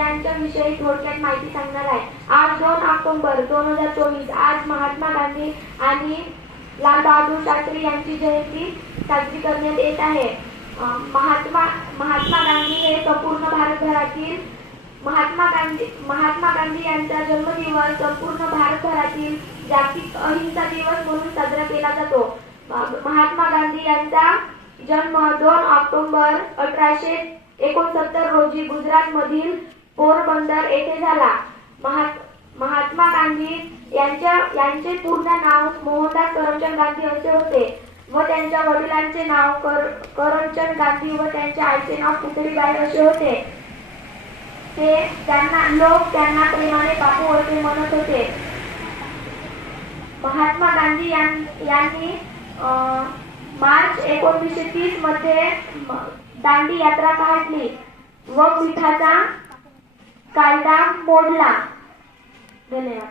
यांच्याविषयी थोडक्यात माहिती सांगणार आहे। आज 2 ऑक्टोबर 2024 आज महात्मा गांधी आणि लाल बहादूर शास्त्री यांची जयंती साजरी करण्यात येत आहे। महात्मा गांधी हे संपूर्ण भारतभरातील महात्मा गांधी यांचा जन्मदिवस संपूर्ण भारतभरातील जागतिक अहिंसा दिवस म्हणून साजरा केला जातो। महात्मा गांधी यांचा जन्म 2 ऑक्टोबर 1869 रोजी गुजरात मधील पोरबंदर येथे झाला। महात्मा गांधी यांचे पूर्ण नाव मोहनदास करमचंद गांधी असे होते व त्यांच्या वडिलांचे नाव करमचंद गांधी व त्यांच्या आईचे नाव पुतळीबाई असे होते। लोक त्यांना प्रेमाने बापू असे म्हणत होते। महात्मा गांधी यांनी मार्च 1930 मध्ये दांडी यात्रा काढली व मिठाचा कायदा मोडला। धन्यवाद।